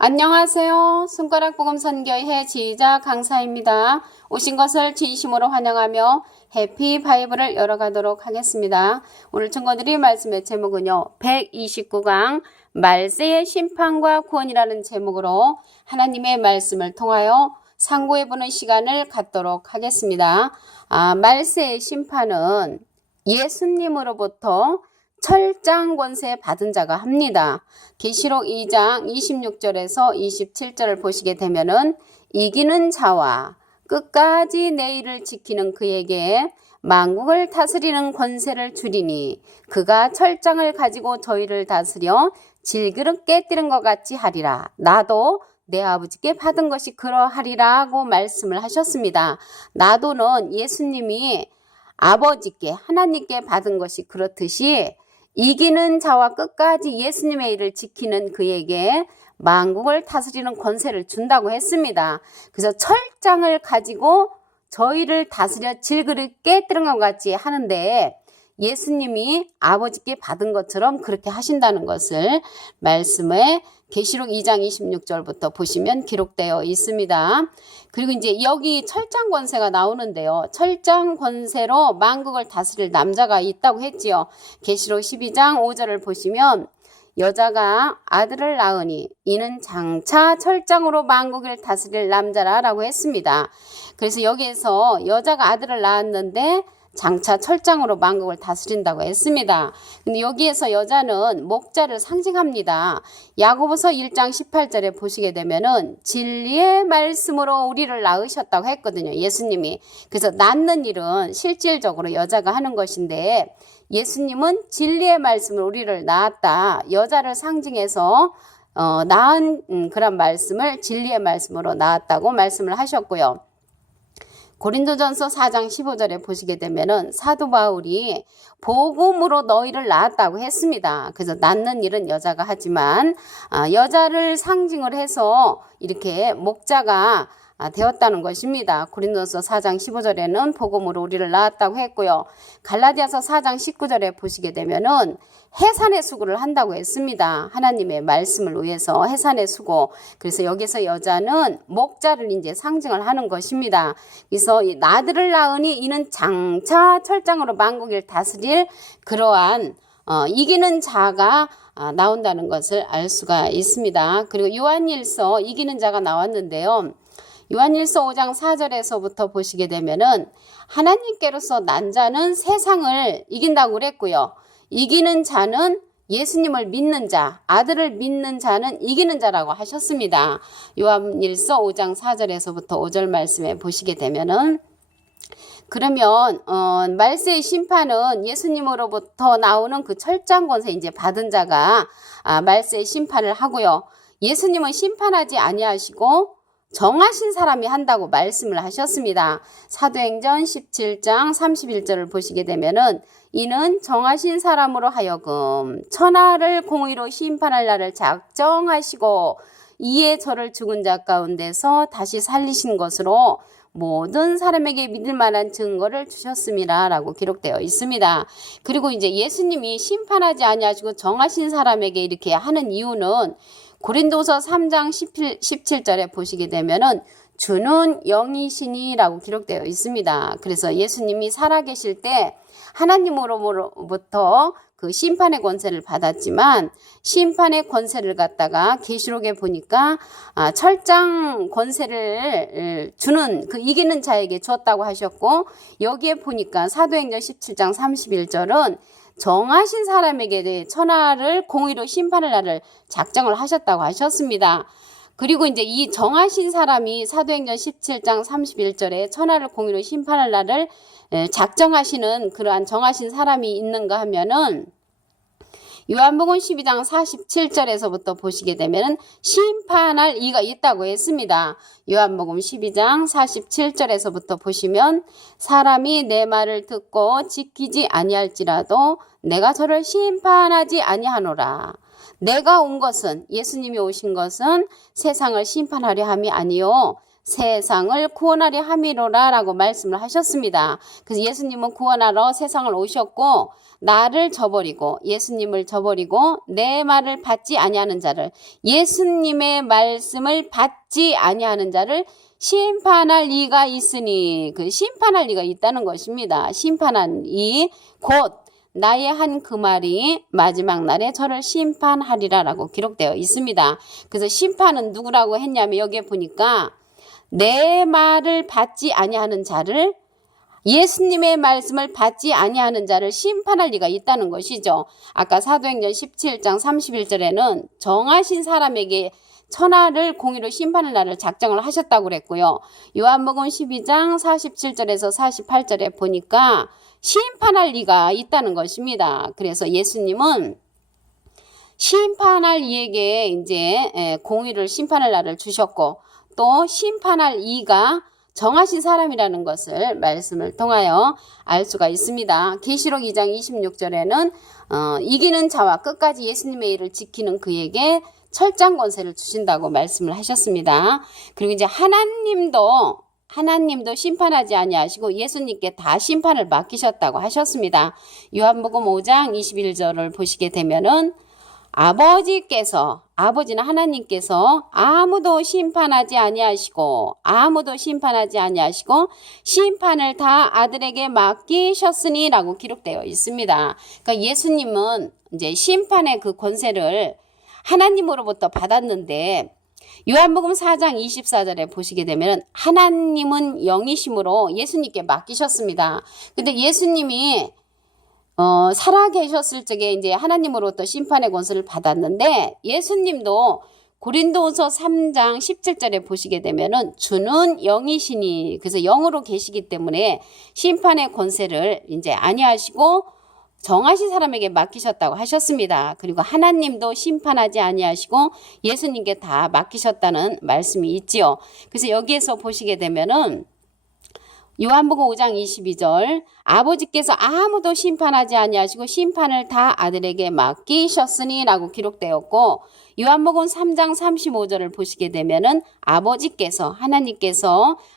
안녕하세요. 손가락 복음 선교회 지휘자 강사입니다. 오신 것을 진심으로 환영하며 해피 바이블을 열어가도록 하겠습니다. 오늘 증거드릴 말씀의 제목은요. 129강 말세의 심판과 구원이라는 제목으로 하나님의 말씀을 통하여 상고해보는 시간을 갖도록 하겠습니다. 말세의 심판은 예수님으로부터 철장 권세 받은 자가 합니다. 계시록 2장 26절에서 27절을 보시게 되면은 이기는 자와 끝까지 내 일을 지키는 그에게 만국을 다스리는 권세를 주리니 그가 철장을 가지고 저희를 다스려 질그릇 깨뜨린 것 같이 하리라. 나도 내 아버지께 받은 것이 그러하리라고 말씀을 하셨습니다. 나도는 예수님이 아버지께 하나님께 받은 것이 그렇듯이 이기는 자와 끝까지 예수님의 일을 지키는 그에게 만국을 다스리는 권세를 준다고 했습니다. 그래서 철장을 가지고 저희를 다스려 질그릇 깨뜨린 것 같이 하는데 예수님이 아버지께 받은 것처럼 그렇게 하신다는 것을 말씀에 계시록 2장 26절부터 보시면 기록되어 있습니다. 그리고 이제 여기 철장 권세가 나오는데요. 철장 권세로 만국을 다스릴 남자가 있다고 했지요. 계시록 12장 5절을 보시면 여자가 아들을 낳으니 이는 장차 철장으로 만국을 다스릴 남자라 라고 했습니다. 그래서 여기에서 여자가 아들을 낳았는데 장차 철장으로 만국을 다스린다고 했습니다. 근데 여기에서 여자는 목자를 상징합니다. 야고보서 1장 18절에 보시게 되면은 진리의 말씀으로 우리를 낳으셨다고 했거든요. 예수님이. 그래서 낳는 일은 실질적으로 여자가 하는 것인데 예수님은 진리의 말씀으로 우리를 낳았다. 여자를 상징해서 낳은 그런 말씀을 진리의 말씀으로 낳았다고 말씀을 하셨고요. 고린도전서 4장 15절에 보시게 되면은 사도 바울이 복음으로 너희를 낳았다고 했습니다. 그래서 낳는 일은 여자가 하지만 여자를 상징을 해서 이렇게 목자가 되었다는 것입니다. 고린도서 4장 15절에는 복음으로 우리를 낳았다고 했고요. 갈라디아서 4장 19절에 보시게 되면은 해산의 수고를 한다고 했습니다. 하나님의 말씀을 위해서 해산의 수고. 그래서 여기서 여자는 목자를 이제 상징을 하는 것입니다. 그래서 나들을 낳으니 이는 장차 철장으로 만국을 다스릴 그러한 이기는 자가 나온다는 것을 알 수가 있습니다. 그리고 요한일서 이기는 자가 나왔는데요. 요한일서 5장 4절에서부터 보시게 되면은 하나님께로서 난 자는 세상을 이긴다고 그랬고요. 이기는 자는 예수님을 믿는 자, 아들을 믿는 자는 이기는 자라고 하셨습니다. 요한일서 5장 4절에서부터 5절 말씀에 보시게 되면은 그러면 말세의 심판은 예수님으로부터 나오는 그 철장 권세 이제 받은 자가 말세의 심판을 하고요. 예수님은 심판하지 아니하시고 정하신 사람이 한다고 말씀을 하셨습니다. 사도행전 17장 31절을 보시게 되면은 이는 정하신 사람으로 하여금 천하를 공의로 심판할 날을 작정하시고 이에 저를 죽은 자 가운데서 다시 살리신 것으로 모든 사람에게 믿을 만한 증거를 주셨습니다. 라고 기록되어 있습니다. 그리고 이제 예수님이 심판하지 아니하시고 정하신 사람에게 이렇게 하는 이유는 고린도서 3장 17절에 보시게 되면은 주는 영이시니라고 기록되어 있습니다. 그래서 예수님이 살아계실 때 하나님으로부터 그 심판의 권세를 받았지만 심판의 권세를 갖다가 계시록에 보니까 철장 권세를 주는 그 이기는 자에게 주었다고 하셨고 여기에 보니까 사도행전 17장 31절은 정하신 사람에게 대해 천하를 공의로 심판할 날을 작정을 하셨다고 하셨습니다. 그리고 이제 이 정하신 사람이 사도행전 17장 31절에 천하를 공의로 심판할 날을 작정하시는 그러한 정하신 사람이 있는가 하면은 요한복음 12장 47절에서부터 보시게 되면은 심판할 이가 있다고 했습니다. 요한복음 12장 47절에서부터 보시면 사람이 내 말을 듣고 지키지 아니할지라도 내가 저를 심판하지 아니하노라. 내가 온 것은 예수님이 오신 것은 세상을 심판하려 함이 아니요 세상을 구원하려 함이로라 라고 말씀을 하셨습니다. 그래서 예수님은 구원하러 세상을 오셨고 나를 저버리고 예수님을 저버리고 내 말을 받지 아니하는 자를 예수님의 말씀을 받지 아니하는 자를 심판할 이가 있으니 그 심판할 이가 있다는 것입니다. 심판한 이 곧 나의 한 그 말이 마지막 날에 저를 심판하리라 라고 기록되어 있습니다. 그래서 심판은 누구라고 했냐면 여기에 보니까 내 말을 받지 아니하는 자를 예수님의 말씀을 받지 아니하는 자를 심판할 리가 있다는 것이죠. 아까 사도행전 17장 31절에는 정하신 사람에게 천하를 공의로 심판할 날을 작정을 하셨다고 그랬고요. 요한복음 12장 47절에서 48절에 보니까 심판할 리가 있다는 것입니다. 그래서 예수님은 심판할 이에게 이제 공의를 심판할 날을 주셨고 또 심판할 이가 정하신 사람이라는 것을 말씀을 통하여 알 수가 있습니다. 계시록 2장 26절에는 이기는 자와 끝까지 예수님의 일을 지키는 그에게 철장 권세를 주신다고 말씀을 하셨습니다. 그리고 이제 하나님도 심판하지 아니하시고 예수님께 다 심판을 맡기셨다고 하셨습니다. 요한복음 5장 21절을 보시게 되면은 아버지는 하나님께서 아무도 심판하지 아니하시고 심판을 다 아들에게 맡기셨으니 라고 기록되어 있습니다. 그러니까 예수님은 이제 심판의 그 권세를 하나님으로부터 받았는데 요한복음 4장 24절에 보시게 되면 하나님은 영이심으로 예수님께 맡기셨습니다. 근데 예수님이 살아계셨을 적에 이제 하나님으로부터 심판의 권세를 받았는데 예수님도 고린도후서 3장 17절에 보시게 되면은 주는 영이시니 그래서 영으로 계시기 때문에 심판의 권세를 이제 아니하시고 정하신 사람에게 맡기셨다고 하셨습니다. 그리고 하나님도 심판하지 아니하시고 예수님께 다 맡기셨다는 말씀이 있지요. 그래서 여기에서 보시게 되면은 요한복음 5장 22절 아버지께서 아무도 심판하지 아니하시고 심판을 다 아들에게 맡기셨으니 라고 기록되었고 요한복음 3장 35절을 보시게 되면은 하나님께서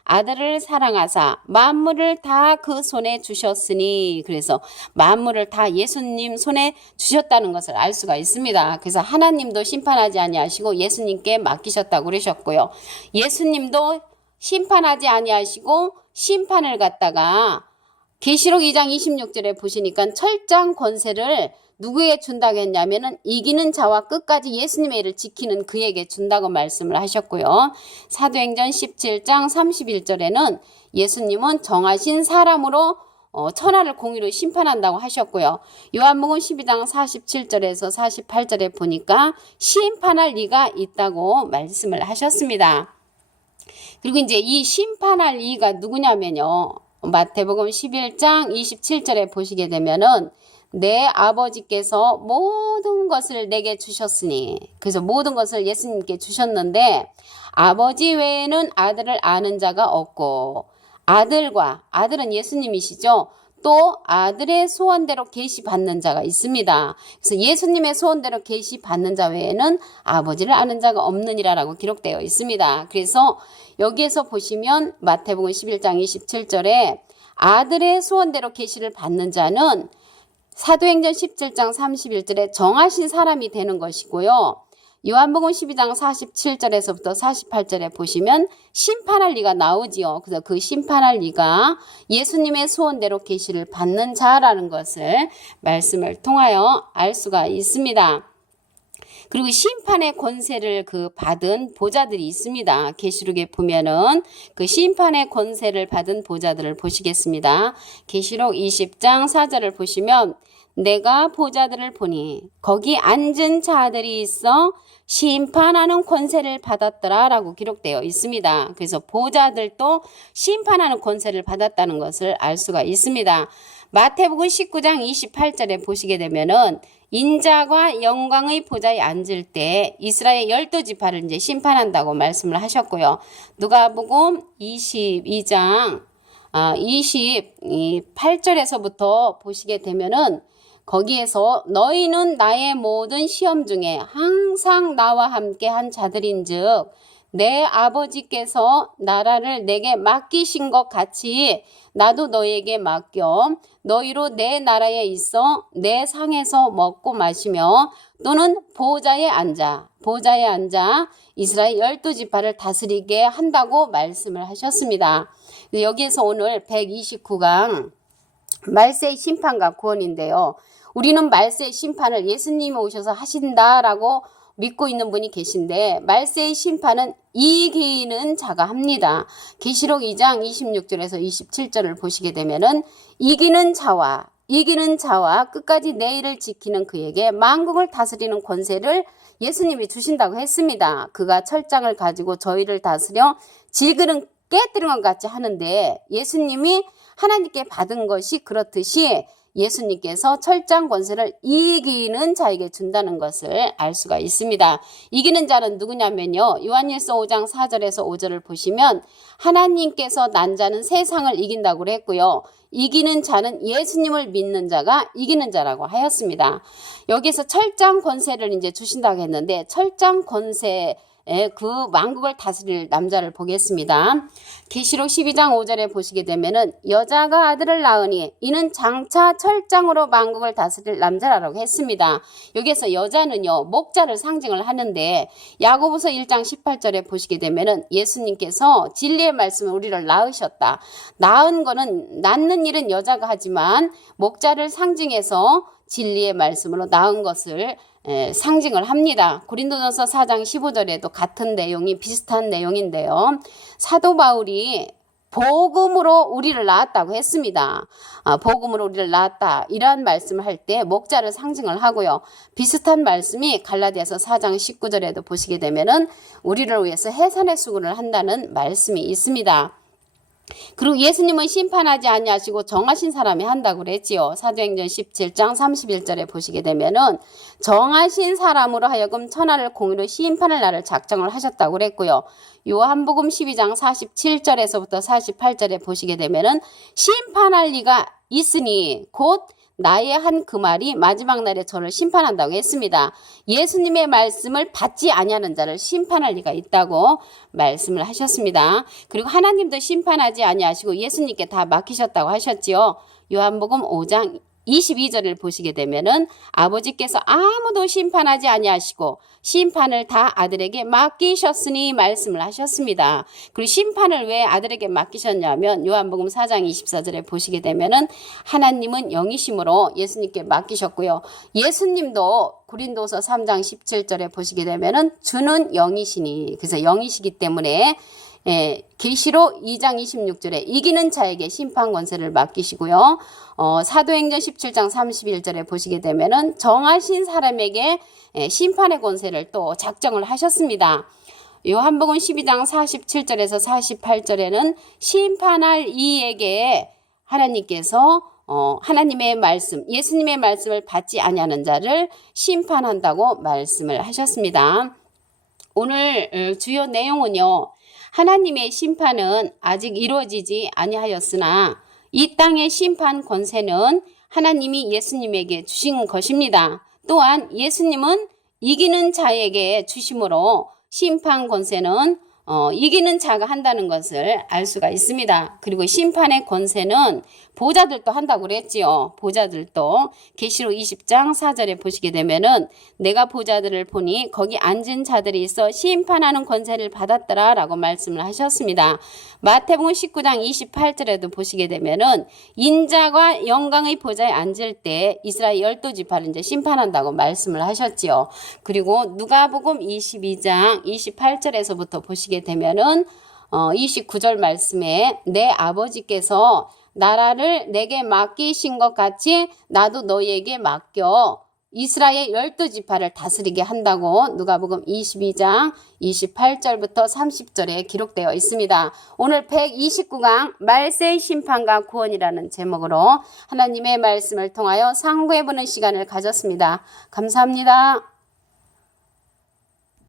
아들을 사랑하사 만물을 다 그 손에 주셨으니 그래서 만물을 다 예수님 손에 주셨다는 것을 알 수가 있습니다. 그래서 하나님도 심판하지 아니하시고 예수님께 맡기셨다고 그러셨고요. 예수님도 심판하지 아니하시고 심판을 갖다가 계시록 2장 26절에 보시니까 철장 권세를 누구에게 준다고 했냐면은 이기는 자와 끝까지 예수님의 일을 지키는 그에게 준다고 말씀을 하셨고요. 사도행전 17장 31절에는 예수님은 정하신 사람으로 천하를 공의로 심판한다고 하셨고요. 요한복음 12장 47절에서 48절에 보니까 심판할 이가 있다고 말씀을 하셨습니다. 그리고 이제 이 심판할 이가 누구냐면요. 마태복음 11장 27절에 보시게 되면은 내 아버지께서 모든 것을 내게 주셨으니 그래서 모든 것을 예수님께 주셨는데 아버지 외에는 아들을 아는 자가 없고 아들은 예수님이시죠. 또 아들의 소원대로 계시받는 자가 있습니다. 그래서 예수님의 소원대로 계시받는 자 외에는 아버지를 아는 자가 없느니라라고 기록되어 있습니다. 그래서 여기에서 보시면 마태복음 11장 27절에 아들의 소원대로 계시를 받는 자는 사도행전 17장 31절에 정하신 사람이 되는 것이고요. 요한복음 12장 47절에서부터 48절에 보시면 심판할 리가 나오지요. 그래서 그 심판할 리가 예수님의 소원대로 계시를 받는 자라는 것을 말씀을 통하여 알 수가 있습니다. 그리고 심판의 권세를 받은 보좌들이 있습니다. 계시록에 보면은 그 심판의 권세를 받은 보좌들을 보시겠습니다. 계시록 20장 4절을 보시면 내가 보좌들을 보니 거기 앉은 자들이 있어 심판하는 권세를 받았더라 라고 기록되어 있습니다. 그래서 보좌들도 심판하는 권세를 받았다는 것을 알 수가 있습니다. 마태복음 19장 28절에 보시게 되면은 인자와 영광의 보좌에 앉을 때 이스라엘 12지파를 이제 심판한다고 말씀을 하셨고요. 누가복음 22장 28절에서부터 보시게 되면은 거기에서 너희는 나의 모든 시험 중에 항상 나와 함께 한 자들인즉 내 아버지께서 나라를 내게 맡기신 것 같이 나도 너에게 맡겨 너희로 내 나라에 있어 내 상에서 먹고 마시며 또는 보좌에 앉아 이스라엘 12지파를 다스리게 한다고 말씀을 하셨습니다. 여기에서 오늘 129강 말세의 심판과 구원인데요. 우리는 말세의 심판을 예수님이 오셔서 하신다라고 믿고 있는 분이 계신데 말세의 심판은 이기는 자가 합니다. 계시록 2장 26절에서 27절을 보시게 되면은 이기는 자와 끝까지 내일을 지키는 그에게 만국을 다스리는 권세를 예수님이 주신다고 했습니다. 그가 철장을 가지고 저희를 다스려 질그릇 깨뜨린 것 같이 하는데 예수님이 하나님께 받은 것이 그렇듯이 예수님께서 철장 권세를 이기는 자에게 준다는 것을 알 수가 있습니다. 이기는 자는 누구냐면요. 요한일서 5장 4절에서 5절을 보시면 하나님께서 난 자는 세상을 이긴다고 그랬고요. 이기는 자는 예수님을 믿는 자가 이기는 자라고 하였습니다. 여기서 철장 권세를 이제 주신다고 했는데 철장 권세 그 만국을 다스릴 남자를 보겠습니다. 계시록 12장 5절에 보시게 되면은 여자가 아들을 낳으니 이는 장차 철장으로 만국을 다스릴 남자라고 했습니다. 여기에서 여자는요 목자를 상징을 하는데 야고보서 1장 18절에 보시게 되면은 예수님께서 진리의 말씀을 우리를 낳으셨다. 낳는 일은 여자가 하지만 목자를 상징해서 진리의 말씀으로 낳은 것을 상징을 합니다. 고린도전서 4장 15절에도 같은 내용이 비슷한 내용인데요. 사도 바울이 복음으로 우리를 낳았다고 했습니다. 복음으로 우리를 낳았다 이러한 말씀을 할 때 목자를 상징을 하고요. 비슷한 말씀이 갈라디아서 4장 19절에도 보시게 되면은 우리를 위해서 해산의 수고를 한다는 말씀이 있습니다. 그리고 예수님은 심판하지 아니하시고 정하신 사람이 한다고 그랬지요. 사도행전 17장 31절에 보시게 되면은 정하신 사람으로 하여금 천하를 공의로 심판할 날을 작정을 하셨다고 그랬고요. 요한복음 12장 47절에서부터 48절에 보시게 되면은 심판할 리가 있으니 곧 나의 한 그 말이 마지막 날에 저를 심판한다고 했습니다. 예수님의 말씀을 받지 아니하는 자를 심판할 리가 있다고 말씀을 하셨습니다. 그리고 하나님도 심판하지 아니하시고 예수님께 다 맡기셨다고 하셨지요. 요한복음 5장 22절을 보시게 되면은 아버지께서 아무도 심판하지 아니하시고 심판을 다 아들에게 맡기셨으니 말씀을 하셨습니다. 그리고 심판을 왜 아들에게 맡기셨냐면 요한복음 4장 24절에 보시게 되면은 하나님은 영이심으로 예수님께 맡기셨고요. 예수님도 고린도서 3장 17절에 보시게 되면은 주는 영이시니 그래서 영이시기 때문에 계시록 2장 26절에 이기는 자에게 심판 권세를 맡기시고요. 사도행전 17장 31절에 보시게 되면은 정하신 사람에게 심판의 권세를 또 작정을 하셨습니다. 요한복음 12장 47절에서 48절에는 심판할 이에게 하나님께서 하나님의 말씀, 예수님의 말씀을 받지 아니하는 자를 심판한다고 말씀을 하셨습니다. 오늘 주요 내용은요. 하나님의 심판은 아직 이루어지지 아니하였으나 이 땅의 심판 권세는 하나님이 예수님에게 주신 것입니다. 또한 예수님은 이기는 자에게 주심으로 심판 권세는 이기는 자가 한다는 것을 알 수가 있습니다. 그리고 심판의 권세는 보좌들도 한다고 그랬지요. 보좌들도 계시록 20장 4절에 보시게 되면은 내가 보좌들을 보니 거기 앉은 자들이 있어 심판하는 권세를 받았더라 라고 말씀을 하셨습니다. 마태복음 19장 28절에도 보시게 되면은 인자가 영광의 보좌에 앉을 때 이스라엘 12지파를 이제 심판한다고 말씀을 하셨지요. 그리고 누가복음 22장 28절에서부터 보시게 되면은 29절 말씀에 내 아버지께서 나라를 내게 맡기신 것 같이 나도 너희에게 맡겨 이스라엘 12지파를 다스리게 한다고 누가복음 22장 28절부터 30절에 기록되어 있습니다. 오늘 129강 말세의 심판과 구원이라는 제목으로 하나님의 말씀을 통하여 상고해보는 시간을 가졌습니다. 감사합니다.